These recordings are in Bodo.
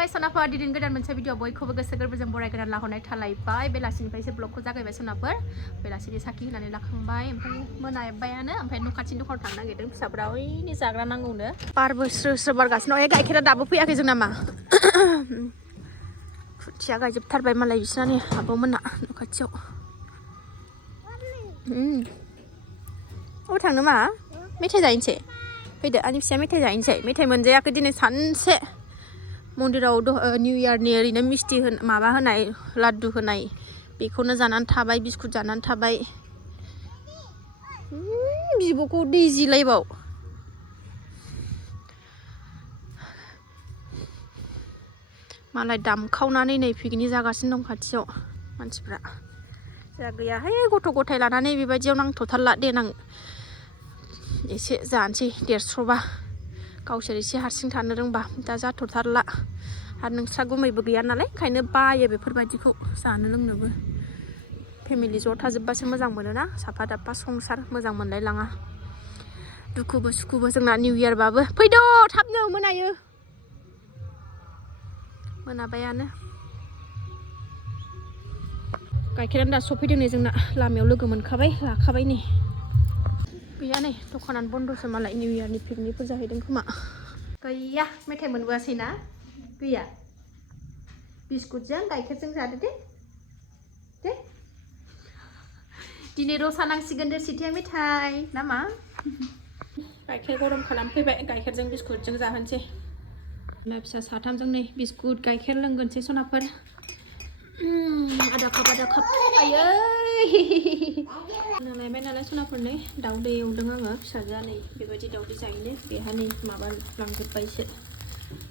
खुलुमबाय सनाफोर दिनै गोदान मोनसे भिडिअ बयखौबो गोसो गोरबोजों बरायगोदान लाहरनाय थालायबाय बेलासिनिफ्रायसो ब्लगखौ जागायबाय सनाफोर बेलासिनि साखि होनानै लाखांबाय ओमफ्राय मोनाबायानो ओमफ्राय न' खाथिनि दखानाव थांनो नागिरदों फिसाफ्रा ओइनि जाग्रा नांगौनो बारबो स्रो स्रो बारगासिनो दं गाइखेरा दाबो फैयाखै जोंना मा खुथिया गायजोबथारबाय मालाय बिसोरनि आब'मोना न' खाथियाव अबाव थांनो मा मेथाइ जाहैनोसै फैदो आंनि फिसाया मेथाइ जाहैनोसै मेथाइ मोनजायाखै दिनै सानसे मन्दिराव निउ इयारनि ओरैनो मिस्टि माबा होनाय लाड्डु होनाय बेखौनो जानानै थाबाय बिस्कुट जानानै थाबाय बिब'खौ दै जिलायबाव मालाय दामखावनानै नै पिकनिक जागासिनो दं खाथियाव मानसिफ्रा जोंहा गैयाहाय गथ' गथाय लानानै बेबायदियाव नांथ'थारला देनां एसे जानोसै देरस्र'बा गावसोर एसे हारसिं थानो रोंबा दा जाथ'थारला आरो नोंस्रा गुमैबो गैया नालाय ओंखायनो बायो बेफोरबायदिखौ जानो लोंनोबो फेमिलि ज' थाजोब्बासो मोजां मोनोना साफा दाफा संसार मोजां मोनलायलाङा दुखुबो सुखुबो जोंना निउ इयारबाबो फैद' थाबनो मोनायो मोनाबायानो गाइखेरानो दासो सफैदों नै जोंना लामायाव लोगो मोनखाबाय लाखाबाय नै गैया नै दखानानो बन्द'सो मालाय निउ इयारनि पिकनिकफोर जाहैदों खोमा गैया मेथाइ मोनबोआसै ना गैया बिस्कुटजों गाइखेरजों जादो दे दिनै रसा नांसिगोन दोरसिथिया मेथाइ नामा गाइखेर गरम खालामफैबाय गाइखेरजों बिस्कुटजों जाहोनोसै ना फिसा साथामजों नै बिस्कुट गाइखेर लोंगोनसै सनाफोर आधा काप आयै नालायबाय नालाय सनाफोर नै दाउदै एवदों आङो फिसाजोआ नै बेबायदि दाउदै जायोनो बेहा नै माबा लांजोब्बायसो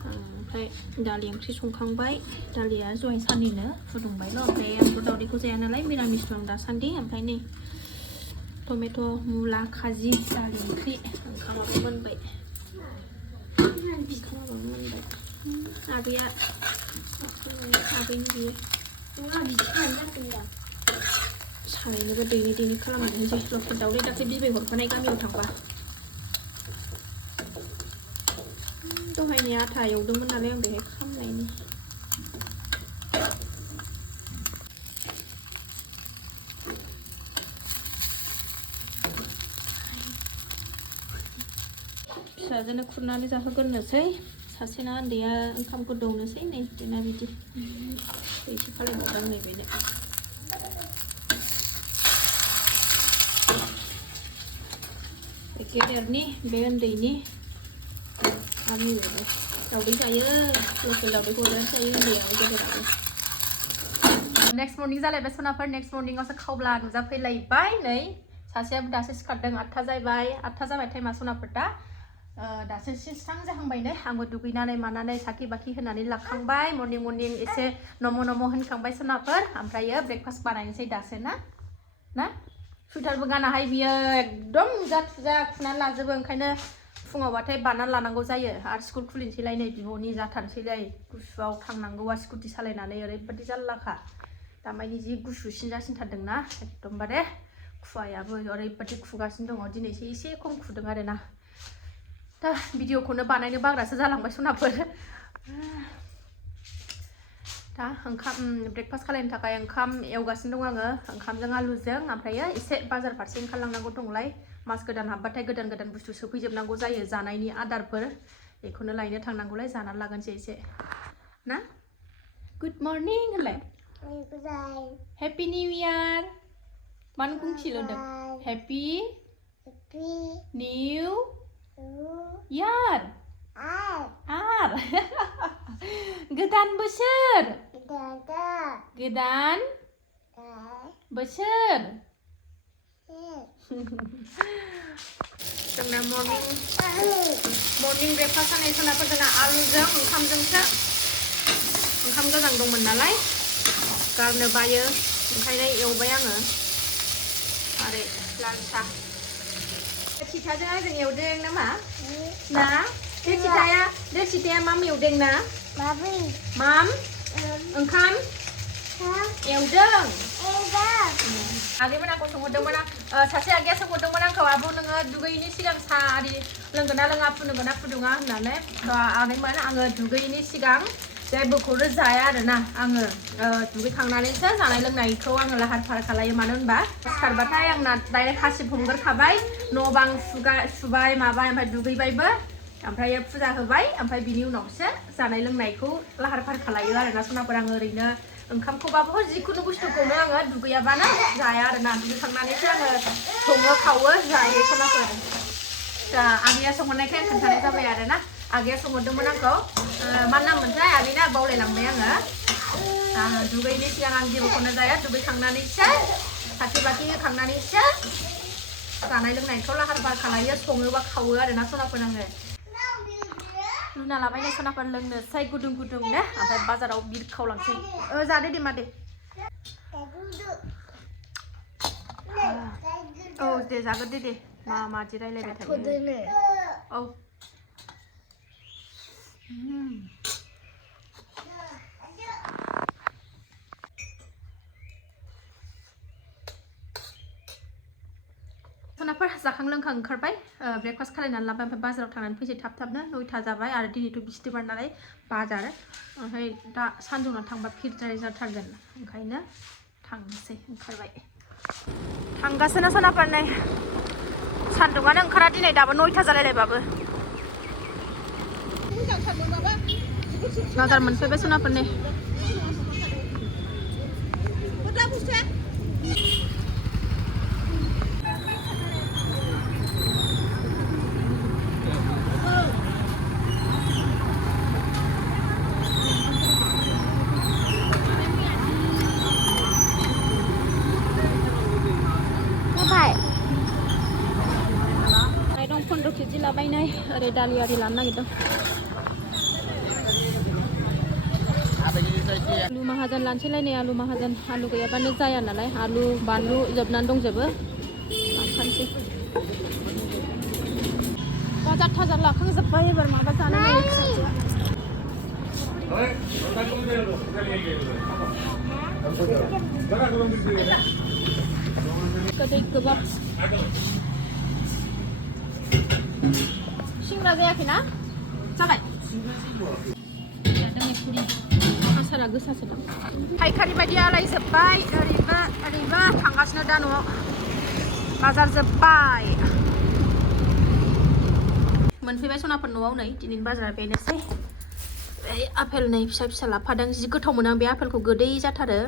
ओमफ्राय दालि ओंख्रि संखांबाय दालिया जहाय साननिनो फुदुंबायल' ओमफ्राय आंथ' दाउदैखौ जाया नालाय मिरामिस दं दासान्दि ओमफ्राय नै टमेट' मुला खाजि दालि ओंख्रि ओंखामाबो मोनबाय आबैया आबैनि बियो सारायनोबो दैनि खालामनानै होनोसै लकेल दाउदै दाख्लै बिबै हरफानाय गामियाव थांबा दहायनि आथा एवदोंमोन नालाय आं बेहाय खामनायनि फिसाजोनो खुरनानै जाहोगोरनोसै सासेना उन्दैया ओंखामखौ दौनोसै नै बेना बिदि एसे खालामहरदां नै बेनो गेदेरनि बे उन्दैनि आरो नैबे दाउदै जायो लकेल दाउदैखौ जायो उन्दैया गेदेराबो नेक्स्ट मर्निं जालायबाय सनाफोर नेक्स्ट मर्निंआवसो खावब्ला नुजाफैलायबाय नै सासेयाबो दासो सिखारदों 8था जाबाय 8था जाबाय टाइमा सनाफोर दा दासो स्रां जाहांबाय नै आंबो दुगैनानै मानानै साखि बाखि होनानै लाखांबाय मर्निं एसे नम' होनखांबाय सनाफोर ओमफ्रायो ब्रेकफास्ट बानायनोसै दासो ना सुइटारबो गानाहाय बियो एकदम नुजा थुजा खुनानै लाजोबो ओंखायनो फुङावबाथाय बानानै लानांगौ जायो आरो स्कुल खुलिनोसैलाय नै बिब'नि जाथारनोसैलाय गुसुआव थांनांगौआ स्कुटि सालायनानै ओरैबायदि जारलाखा दामानि जि गुसुसिन जासिनथारदोंना एकदमबारे खुवायाबो ओरैबायदि खुगासिनो दङ दिनैसो एसे खम खुदों आरोना दा भिडिअखौनो बानायनो बाग्रासो जालांबाय सनाफोर दा ओंखाम ब्रेकफास्ट खालामनो थाखाय ओंखाम एवगासिनो दं आङो ओंखामजों आलुजों ओमफ्रायो एसे बाजार फारसे ओंखारलांनांगौ दंलाय मास गोदान हाबबाथाय गोदान बुस्थु सोफैजोबनांगौ जायो जानायनि आदारफोर बेखौनो लायनो थांनांगौलाय जानानै लागोनसै एसे ना गुड मर्निं होनलाय हेपि निउ इयार मानो बुंसिल'दों हेपि निउ इयार आर गोदान बोसोर गोदान बोसोर जोंना मर्निं ब्रेकफास्ट जानाय सनाफोर जोंना आलुजों ओंखामजोंसो ओंखाम गोजां दंमोन नालाय गारनो बायो ओंखायनो एवबाय आङो आरो लाल साह देरसिथाजों आंजों एवदों नामा ना देरसिथाया माम एवदों ना माम ओंखाम एवदों आगैमोन आंखौ सोंहरदोंमोन सासे आगैया सोंहरदोंमोन आंखौ आब' नोङो दुगैयैनि सिगां साहा आरि लोंगोना लोङा फुदुंगोना फुदुङा होननानै आगैमोन आङो दुगैयैनि सिगां जेबोखौनो जाया आरोना आङो दुगैखांनानैसो जानाय लोंनायखौ आङो लाहार फाहार खालायो मानो होनबा सिखारबाथाय आंना डाइरेक्ट हासिब हमगोरखाबाय न' बां सुबाय माबाय ओमफ्राय दुगैबायबो ओमफ्राय फुजा होबाय ओमफ्राय बिनि उनावसो जानाय लोंनायखौ लाहार फाहार खालायो आरोना सनाफोर आङो ओरैनो ओंखामखौबाबो जिखुनु बुस्थुखौनो आङो दुगैयाबानो जाया आरोना दुगैखांनानैसो आङो सङो खावो जायो सनाफोर दा आगैया संहरनायखाय आं खोन्थानाय जाबाय आरोना आगैया संहरदोंमोन आंखौ मा नाम मोनथाय आगैना बावलायलांबाय आङो दुगैनि सिगां आं जेबोखौनो जाया दुगैखांनानैसो साथि बाथि होखांनानैसो जानाय लोंनायखौ लाहार फाहार खालायो सङोबा खावो आरोना सनाफोर आङो लुना लाबायनो सनाफोर लोंनोसै गुदुं गुदुंनो ओमफ्राय बाजाराव बिरखावलांसै जादो दे मादे औ दे जागोन दे मादि रायलायबाय थायो औ सनाफोर जाखां लोंखां ओंखारबाय ब्रेकफास्ट खालायनानै लाबाय ओमफ्राय बाजाराव थांनानै फैसै थाब थाबनो 9टा जाबाय आरो दिनैथ' बिस्थिबार नालाय बाजार ओमफ्राय दा सानजौना थांबा फिरद्राय जाथारगोन ओंखायनो थांनोसै ओंखारबाय थांगासिनो सनाफोर नै सान्दुङानो ओंखारा दिनै दाबो 9टा जालायलायबाबो बाजार मोनफैबाय सनाफोर नै माइरं 15 केजि लाबायनाय ओरै दालि आरि लानो नागिरदों आलु माहाजोन लानोसैलाय नै आलु माहाजोन आलु गैयाबानो जाया नालाय आलु बानलु जोबनानै दंजोबो लांखानोसै बाजार थाजार लाखांजोब्बाय एबार माबा जानो गोदै गोबाब सिंग्रा जायाखैना जाबाय आसारा गोसासो दं फायखारि बायदि आलायजोब्बाय ओरैबो थांगासिनो दा न'आव बाजार जोब्बाय मोनफैबाय सनाफोर न'आव नै दिनैनि बाजारा बेनोसै आपेल नै फिसा फिसा लाफादों जि गोथाव मोनो आं बे आपेलखौ गोदै जाथारो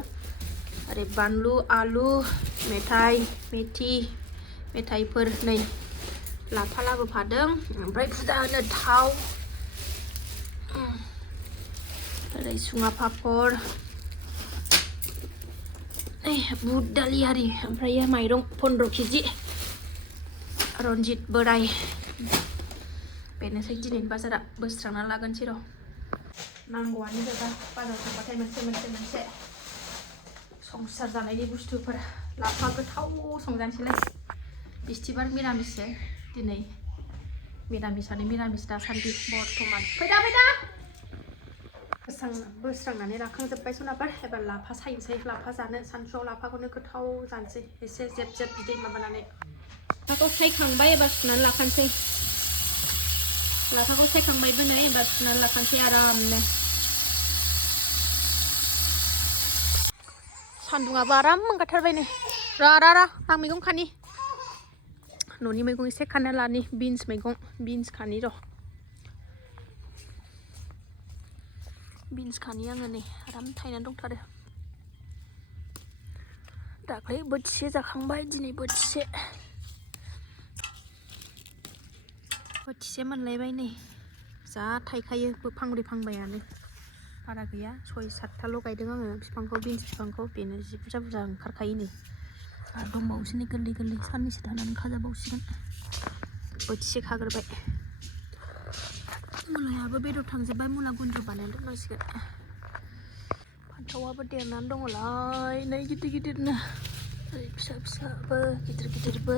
ओरै बानलु आलु मेथाइ मेथाइफोर नै लाफा लाबोफादों ओमफ्राय फुजा होनो थाव ओरै सुङा पापर बुट दालि आरि ओमफ्राय माइरं 15 केजि रनजित बोराय बेनोसै दिनैनि बाजारा बोस्रांना लागोनसै र' नांगौआनो जोबा बाजाराव थांबाथाय मोनसे संसार जानायनि बुस्थुफोर लाफा गोथाव संजानोसैलाय बिस्थिबार मिरामिससो दिनै मिरामिसानो मिरामिस दासान्दि बर्थमान फैदा बोस्रांनानै लाखांजोब्बाय सनाफोर एबार लाफा सायनोसै लाफा जानो सानसुआव लाफाखौनो गोथाव जानोसै एसे जेब जेब बिदै माबानानै लाफाखौ सायखांबाय एबार सुनानै लाखानोसै लाफाखौ सायखांबायबो नै एबार सुनानै लाखानोसै आरामनो सान्दुङाबो आराम ओंखारथारबाय नै र' आं मैगं खानि न'नि मैगं एसे खाना लानि बिन्स खानि र' बिन्स खानि आङो नै आराम थायनानै दंथारो दाख्लै बोथिसे जाखांबाय दिनै बोथिसे मोनलायबाय नै जा थायखायो फांब्रै फांबायानो बारा गैया 6-7थाल' गायदों आङो बिफांखौ बिन्स बिफांखौ बेनो जि बुरजा ओंखारखायो नै आरो दंबावोसो नै गोरलै साननैसो थानानै खाजाबावसिगोन बोथिसे खाग्रोबाय मुलायाबो बेदर थांजोब्बाय मुला गुन्द्रु बानायना दोननांसिगोन फान्थावाबो देरनानै दङलाय नै गिदिरनो ओरै फिसाबो गिदिरबो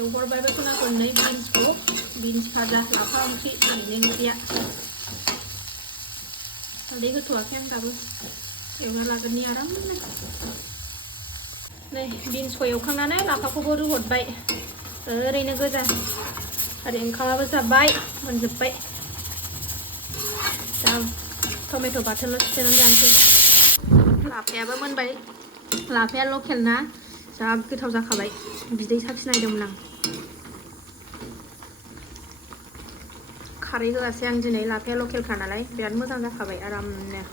एवहरबायबो सनाफोर नै बिन्स भाजा लाफा ओंख्रि ओरैनो ओंख्रिया हालदै होथ'वाखै आं दाबो एवना लागोननि आरामनो नै बिन्सखौ एवखांनानै लाफाखौबो रुहरबाय ओरैनो गोजा खारै ओंखामाबो जाबाय मोनजोब्बाय दा टमेट' बाथोनल' सिफ्लेनानै जानोसै लाफायाबो मोनबाय लाफाया लकेल ना जा गोथाव जाखाबाय बिदै साखिनायदोंमोन आं खारै होआसै आं दिनै लाफाया लकेलखा नालाय बिराद मोजां जाखाबाय आरामनो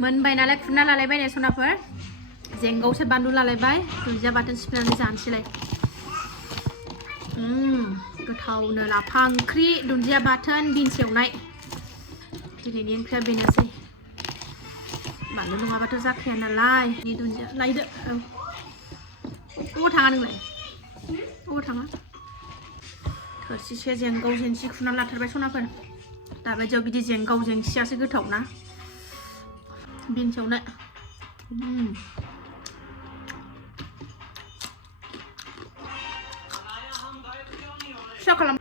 मोनबाय नालाय खुरना लालायबाय ने सनाफोर जेंगावसो बानलु लालायबाय दुन्दिया बाथोन सिफ्लेनानै जानोसैलाय गोथावनो लाफा ओंख्रि दुन्दिया बाथोन बिन सेवनाय दिनैनि ओंख्रिया बेनोसै बानलु नङाबाथ' जाखाया नालाय नि दुन्दिया लायदो अबाव थाङा नोंलाय अबाव थाङा थोरसिसे जेंगाव जेंसि खुरना लाथारबाय सनाफोर दाबायदियाव बिदि जेंगाव जेंसियासो गोथाव ना बिन सेवनाय फिसा खालाम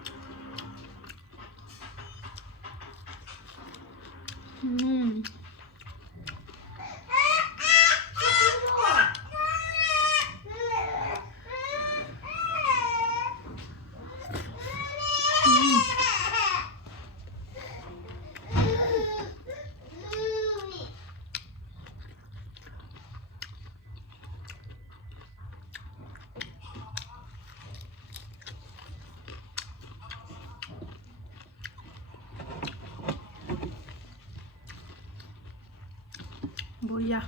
बरिया